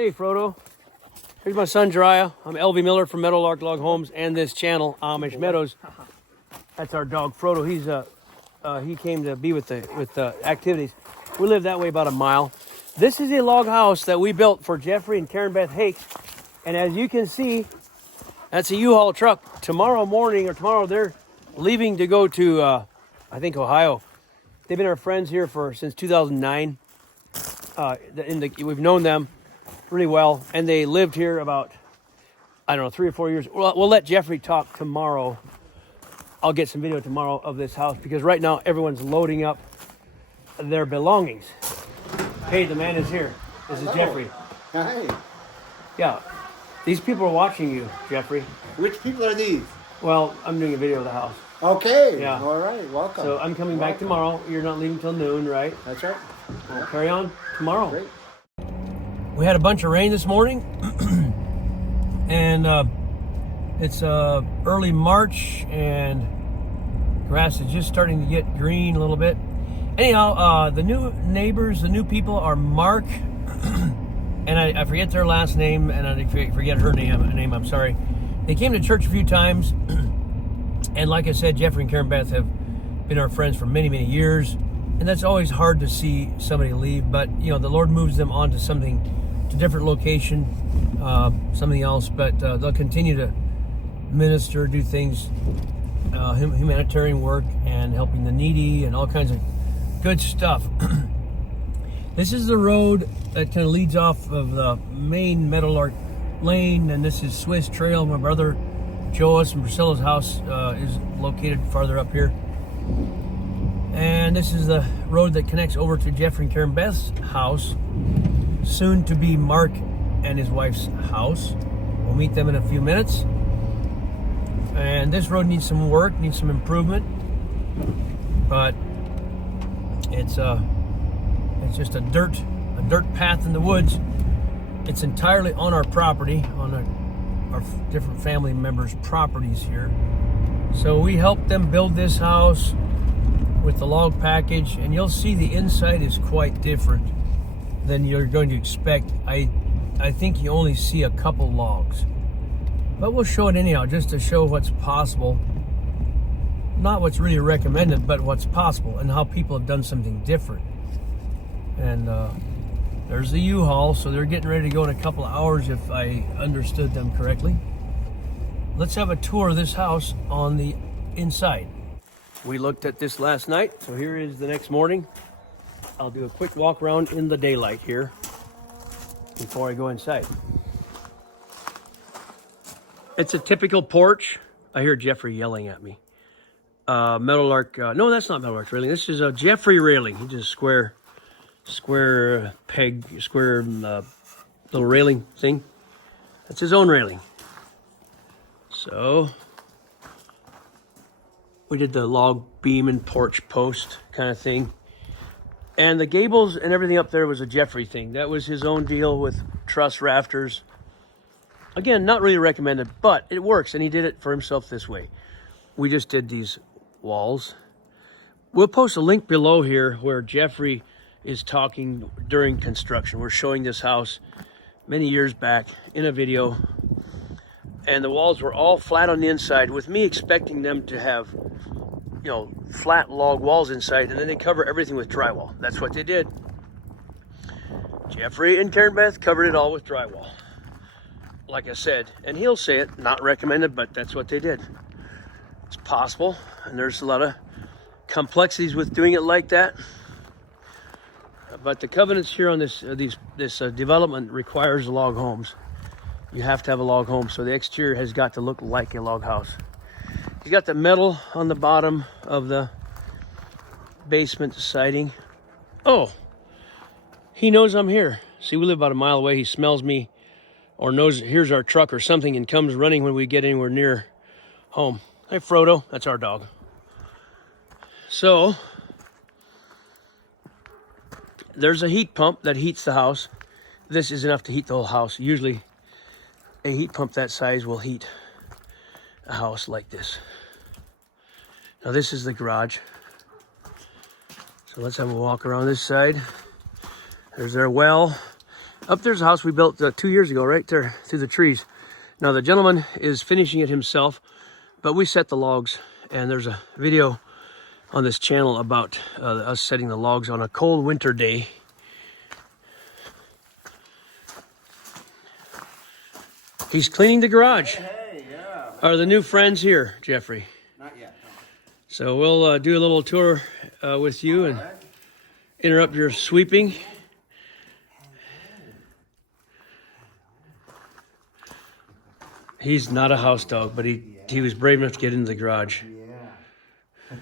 Hey, Frodo. Here's my son, Jeriah. I'm LV Miller from Meadowlark Log Homes and this channel, Amish Meadows. That's our dog, Frodo. He came to be with the activities. We live that way about a mile. This is a log house that we built for Jeffery and Caryn Beth. And as you can see, that's a U-Haul truck. Tomorrow morning or tomorrow, they're leaving to go to, I think, Ohio. They've been our friends here since 2009. We've known them really well, and they lived here about, I don't know, 3 or 4 years. We'll let Jeffrey talk tomorrow. I'll get some video tomorrow of this house because right now everyone's loading up their belongings. Hey, the man is here. This is Jeffrey. Hi. Yeah, these people are watching you, Jeffrey. Which people are these? Well, I'm doing a video of the house. Okay. Yeah. All right. Welcome. So I'm coming back tomorrow. You're not leaving till noon, right? That's right. We'll carry on tomorrow. Great. We had a bunch of rain this morning, and it's early March, and grass is just starting to get green a little bit. Anyhow, the new neighbors, the new people are Mark, and I forget their last name, and I forget her name. I'm sorry. They came to church a few times, and like I said, Jeffery and Caryn Beth have been our friends for many, many years, and that's always hard to see somebody leave. But you know, the Lord moves them on to a different location, something else. But they'll continue to minister, do things, humanitarian work, and helping the needy, and all kinds of good stuff. This is the road that kind of leads off of the main Meadowlark Lane, and this is Swiss Trail. My brother Joas and Priscilla's house is located farther up here. And this is the road that connects over to Jeffery and Caryn Beth's house, soon to be Mark and his wife's house. We'll meet them in a few minutes. And this road needs some work, needs some improvement, but it's just a dirt path in the woods. It's entirely on our property, on our different family members' properties here. So we helped them build this house with the log package, and you'll see the inside is quite different than you're going to expect. I think you only see a couple logs, but we'll show it anyhow, just to show what's possible. Not what's really recommended, but what's possible and how people have done something different. And there's the U-Haul, so they're getting ready to go in a couple of hours if I understood them correctly. Let's have a tour of this house on the inside. We looked at this last night, so here is the next morning. I'll do a quick walk around in the daylight here before I go inside. It's a typical porch. I hear Jeffrey yelling at me. Meadowlark, no, that's not Meadowlark railing. This is a Jeffrey railing. He just square peg, square little railing thing. That's his own railing. So we did the log beam and porch post kind of thing. And the gables and everything up there was a Jeffrey thing. That was his own deal with truss rafters. Again, not really recommended, but it works, and he did it for himself this way. We just did these walls. We'll post a link below here where Jeffrey is talking during construction. We're showing this house many years back in a video, and the walls were all flat on the inside, with me expecting them to have, you know, flat log walls inside, and then they cover everything with drywall. That's what they did. Jeffery and Caryn Beth covered it all with drywall, like I said, and he'll say it, not recommended, but that's what they did. It's possible, and there's a lot of complexities with doing it like that. But the covenants here on this development requires log homes. You have to have a log home, so the exterior has got to look like a log house. He's got the metal on the bottom of the basement siding. Oh, he knows I'm here. See, we live about a mile away. He smells me or knows here's our truck or something and comes running when we get anywhere near home. Hey, Frodo, that's our dog. So there's a heat pump that heats the house. This is enough to heat the whole house. Usually a heat pump that size will heat a house like this. Now this is the garage. So let's have a walk around this side. There's their well. Up there's a house we built 2 years ago, right there through the trees. Now the gentleman is finishing it himself, but we set the logs, and there's a video on this channel about us setting the logs on a cold winter day. He's cleaning the garage. Hey, yeah. Are the new friends here, Jeffrey? Not yet. No. So we'll do a little tour with you and interrupt your sweeping. He's not a house dog, but he was brave enough to get into the garage. Yeah.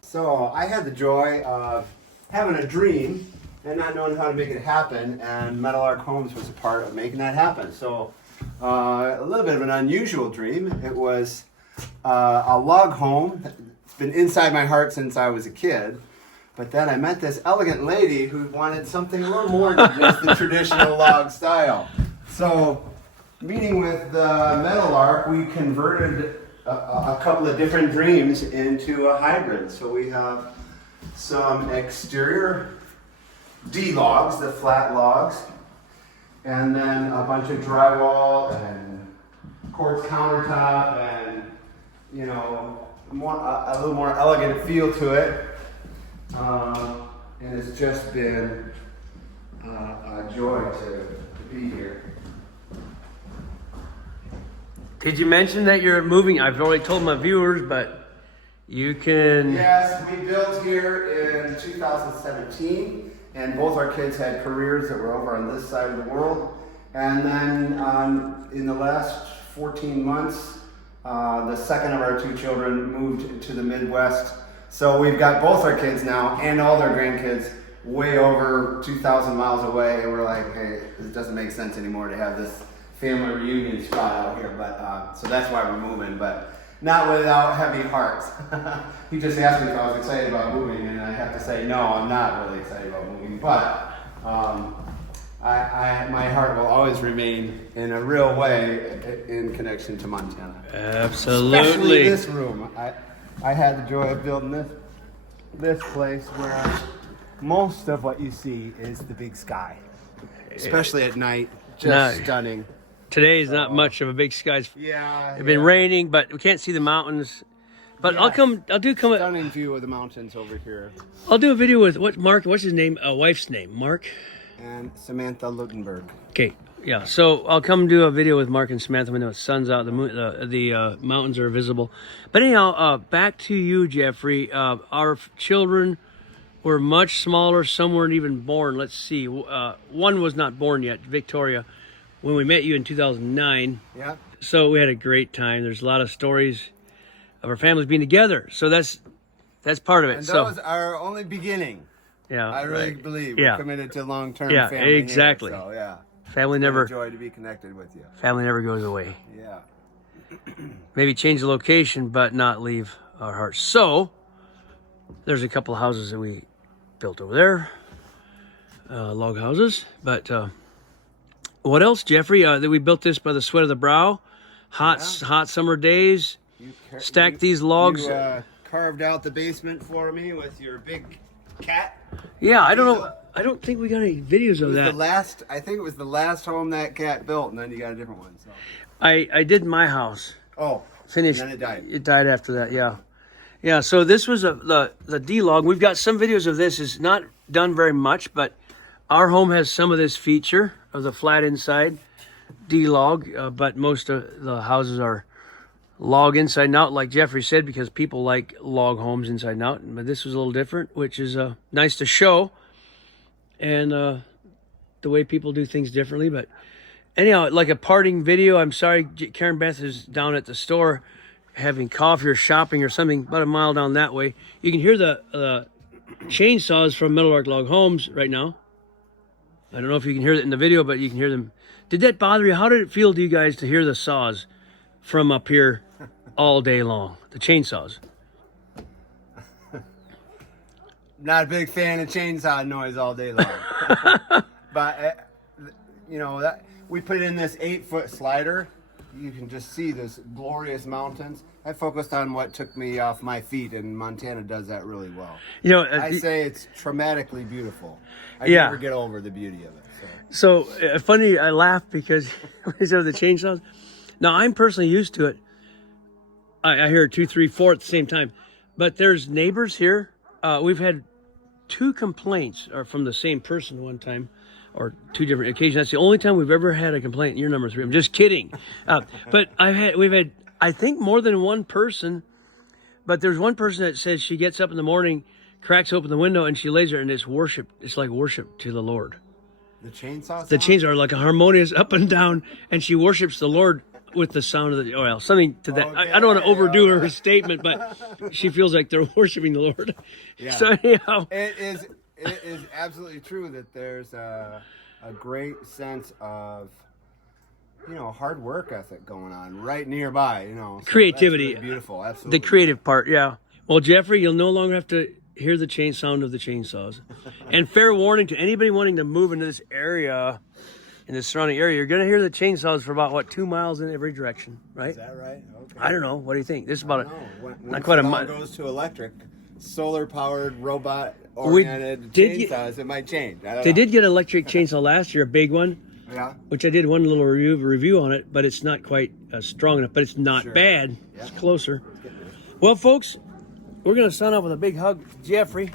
So I had the joy of having a dream and not knowing how to make it happen, and Meadowlark Homes was a part of making that happen. So a little bit of an unusual dream. It was a log home. It's been inside my heart since I was a kid. But then I met this elegant lady who wanted something a little more than just the traditional log style. So, meeting with Meadowlark, we converted a couple of different dreams into a hybrid. So we have some exterior D logs, the flat logs, and then a bunch of drywall and quartz countertop, and you know, a little more elegant feel to it. And it's just been a joy to be here. Did you mention that you're moving? I've already told my viewers, but you can... Yes, we built here in 2017, and both our kids had careers that were over on this side of the world. And then in the last 14 months, the second of our two children moved to the Midwest. So we've got both our kids now and all their grandkids way over 2,000 miles away, and we're like, hey, it doesn't make sense anymore to have this family reunion spot out here. But so that's why we're moving, but not without heavy hearts. He just asked me if I was excited about moving, and I have to say, no, I'm not really excited about moving. But my heart will always remain in a real way in connection to Montana. Absolutely. Especially this room. I had the joy of building this place where most of what you see is the big sky, especially at night. Just stunning. Today is not much of a big sky. Yeah, It's been raining, but we can't see the mountains. But yes. I'll do Stunning view of the mountains over here. I'll do a video with what's his name? Wife's name, Mark And Samantha Lutenberg. Okay, yeah. So I'll come do a video with Mark and Samantha when the sun's out, the mountains are visible. But anyhow, back to you, Jeffrey. Our children were much smaller. Some weren't even born. Let's see. One was not born yet, Victoria, when we met you in 2009. Yeah. So we had a great time. There's a lot of stories of our families being together. So that's part of it. And those are only beginning. Yeah, I really believe yeah. we're committed to long-term Yeah, family. exactly. Here, so yeah. Family never. It's a joy to be connected with you. Family never goes away. Yeah. Maybe change the location, but not leave our hearts. So there's a couple of houses that we built over there, log houses. But what else, Jeffrey? That we built this by the sweat of the brow. Hot summer days. Stacked these logs. You carved out the basement for me with your big cat. Yeah, I don't know. I don't think we got any videos of that. I think it was the last home that cat built, and then you got a different one. So. I did my house. Oh, Finished. And then it died. It died after that. Yeah, yeah. So this was the D log. We've got some videos of this. It's not done very much, but our home has some of this feature of the flat inside D log. But most of the houses are log inside and out, like Jeffrey said, because people like log homes inside and out. But this was a little different, which is nice to show, and the way people do things differently. But anyhow, like a parting video. I'm sorry, Caryn Beth is down at the store having coffee or shopping or something about a mile down that way. You can hear the chainsaws from Meadowlark Log Homes right now. I don't know if you can hear it in the video, but you can hear them. Did that bother you? How did it feel to you guys to hear the saws from up here all day long? The chainsaws. Not a big fan of chainsaw noise all day long. But, you know, that we put in this 8-foot slider you can just see this glorious mountains. I focused on what took me off my feet, and Montana does that really well. I say it's traumatically beautiful. I never get over the beauty of it. So funny, I laugh because when you said the chainsaws. Now, I'm personally used to it. I hear 2, 3, 4 at the same time. But there's neighbors here. We've had 2 complaints from the same person one time, or 2 different occasions. That's the only time we've ever had a complaint. You're number 3. I'm just kidding. But we've had, I think, more than one person. But there's one person that says she gets up in the morning, cracks open the window, and she lays there, and it's worship. It's like worship to the Lord. The chainsaws? The chains are like a harmonious up and down, and she worships the Lord with the sound of the oil. Something to that. Okay, I don't want to overdo her statement, but she feels like they're worshiping the Lord. Yeah. So anyhow, it is absolutely true that there's a great sense of hard work ethic going on right nearby. So creativity, that's really beautiful. Absolutely, the creative part. Yeah. Well, Jeffrey, you'll no longer have to hear the sound of the chainsaws. And fair warning to anybody wanting to move into this area, in the surrounding area, you're going to hear the chainsaws for about 2 miles in every direction, right? Is that right? Okay. I don't know. What do you think? This is about not quite a mile. Goes to electric, solar-powered, robot-oriented chainsaws. It might change. They did get an electric chainsaw last year, a big one. Yeah. Which I did one little review on it, but it's not quite strong enough. But it's not bad. Yeah. It's closer. Well, folks, we're going to sign off with a big hug to Jeffrey.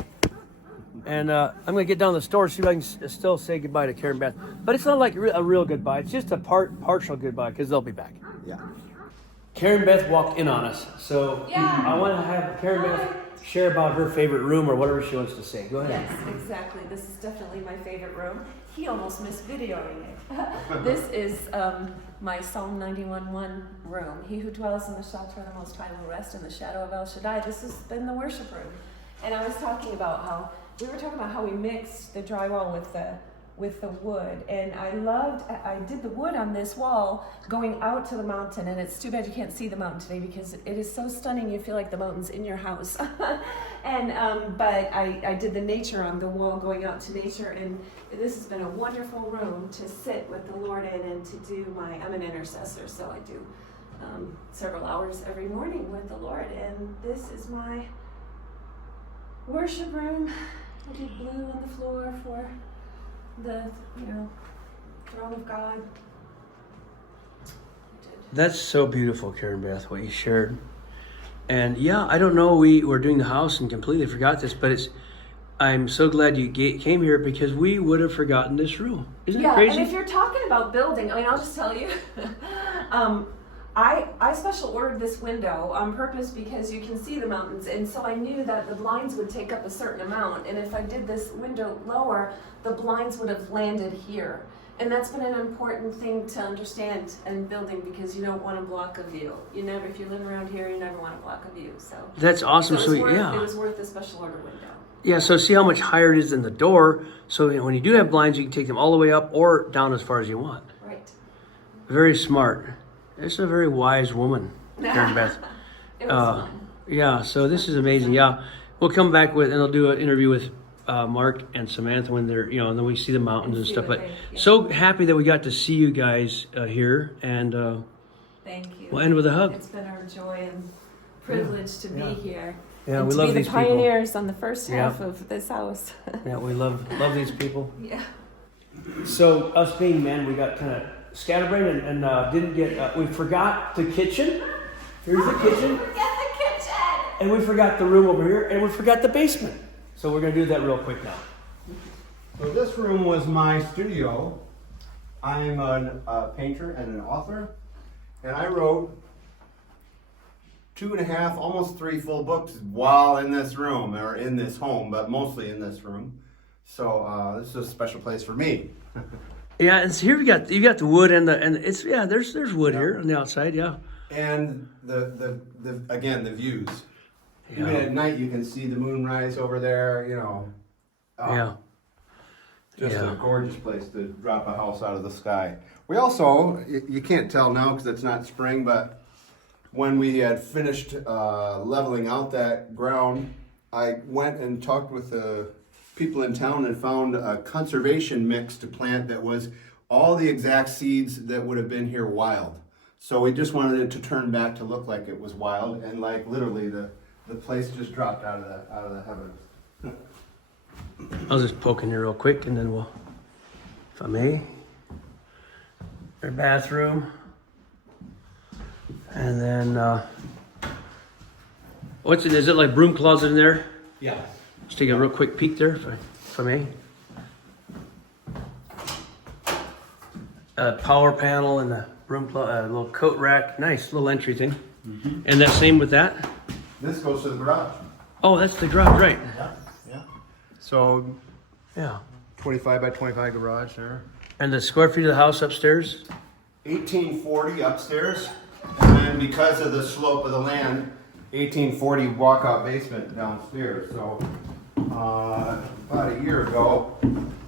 And I'm going to get down to the store, see if I can still say goodbye to Caryn Beth. But it's not like a real goodbye. It's just a partial goodbye because they'll be back. Yeah. Caryn Beth walked in on us. So I want to have Caryn Beth share about her favorite room or whatever she wants to say. Go ahead. Yes, exactly. This is definitely my favorite room. He almost missed videoing it. This is my Psalm 91:1 room. He who dwells in the shelter of the Most High will rest in the shadow of El Shaddai. This has been the worship room. And I was talking about how we mixed the drywall with the wood, and I did the wood on this wall going out to the mountain, and it's too bad you can't see the mountain today because it is so stunning you feel like the mountain's in your house. And but I did the nature on the wall going out to nature, and this has been a wonderful room to sit with the Lord in and to do I'm an intercessor, so I do several hours every morning with the Lord, and this is my worship room. I did blue on the floor for the throne of God. That's so beautiful, Caryn Beth, what you shared. And I don't know, we were doing the house and completely forgot this, but I'm so glad you came here because we would have forgotten this room. Isn't it crazy? And if you're talking about building, I'll just tell you, I special ordered this window on purpose because you can see the mountains, and so I knew that the blinds would take up a certain amount, and if I did this window lower, the blinds would have landed here. And that's been an important thing to understand in building because you don't want to block a view. If you live around here, you never want to block a view. So that's awesome. So it was worth the special order window. Yeah, so see how much higher it is than the door. So when you do have blinds, you can take them all the way up or down as far as you want. Right. Very smart. This is a very wise woman, Caryn Beth. It was fun. Yeah, so this is amazing. Yeah, we'll come back and I'll do an interview with Mark and Samantha when they're, and then we see the mountains and stuff. But so happy that we got to see you guys here, and thank you. We'll end with a hug. It's been our joy and privilege to be here. Yeah, and we to love be these the pioneers on the first half of this house. Yeah, we love these people. Yeah. So us being men, we got kind of scatterbrained and didn't get. We forgot the kitchen. Here's the kitchen. Forget the kitchen. And we forgot the room over here, and we forgot the basement. So we're gonna do that real quick now. So this room was my studio. I'm a painter and an author, and I wrote 2.5, almost 3 full books while in this room, or in this home, but mostly in this room. So this is a special place for me. Yeah, and so here you got the wood and it's there's wood here on the outside, and the again the views. Yeah. Even at night you can see the moonrise over there. Just a gorgeous place to drop a house out of the sky. We also, you can't tell now because it's not spring, but when we had finished leveling out that ground, I went and talked with the people in town and found a conservation mix to plant that was all the exact seeds that would have been here wild. So we just wanted it to turn back to look like it was wild, and like literally the place just dropped out of the heavens. I'll just poke in here real quick, and then we'll, if I may, their bathroom, and then what's it? Is it like broom closet in there? Yeah. Let's take a real quick peek there, if I may. Power panel and the broom closet, little coat rack, nice little entry thing. Mm-hmm. And that same with that. This goes to the garage. Oh, that's the garage, right? Yeah. Yeah. So Yeah. 25 by 25 garage there. And the square feet of the house upstairs? 1840 upstairs, and then because of the slope of the land, 1840 walkout basement downstairs. So about a year ago,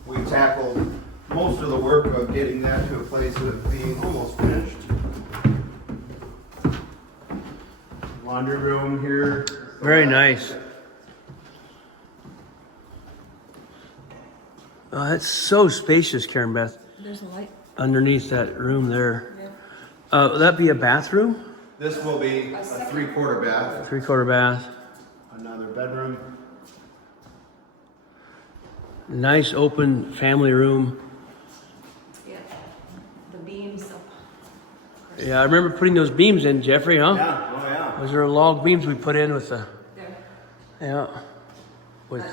we tackled most of the work of getting that to a place of being almost finished. Laundry room here. Very nice. Oh, that's so spacious, Caryn Beth. There's a light. Underneath that room there. Would that be a bathroom? This will be a 3/4 bath. 3/4 bath. Another bedroom. Nice open family room. Yeah. The beams up. Yeah, I remember putting those beams in, Jeffrey, huh? Yeah, oh yeah. Those are log beams we put in with the, There. yeah, with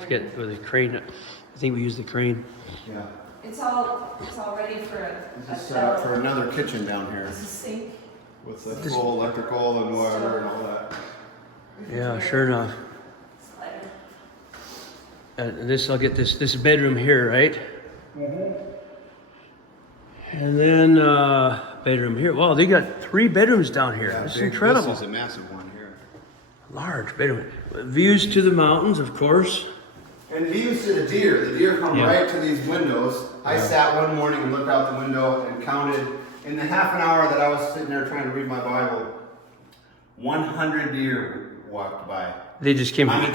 forget, with the crane. I think we used the crane. Yeah. It's all ready for a This is set up for another kitchen down here This is sink. with the full electrical and water and all that. Yeah, sure enough. Slider. This, I'll get this bedroom here, right? And then bedroom here. Wow, they got 3 bedrooms down here. This is incredible. This is a massive one here. Large bedroom. Views to the mountains, of course. And views to the deer. The deer come Yeah. right to these windows. I sat one morning and looked out the window and counted, in the half an hour that I was sitting there trying to read my Bible, 100 deer walked by. They just came. I mean,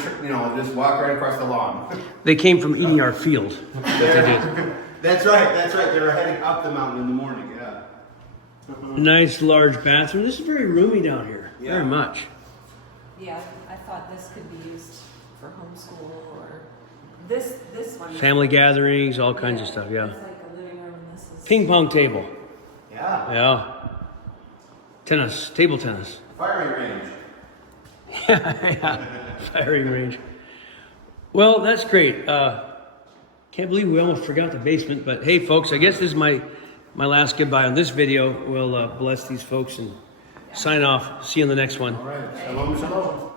just walk right across the lawn. They came from eating our field. That's what they did. That's right. They were heading up the mountain in the morning, yeah. Nice large bathroom. This is very roomy down here. Yeah. Very much. Yeah, I thought this could be used for homeschool or this one. Family gatherings, all kinds of stuff. Yeah. It's like a living room and this is. Ping pong table. Yeah. Yeah. Tennis. Table tennis. Firing range. Yeah. Firing range. Well, that's great. Can't believe we almost forgot the basement, but hey, folks, I guess this is my last goodbye on this video. We'll bless these folks and sign off. See you in the next one. All right. Shalom, shalom.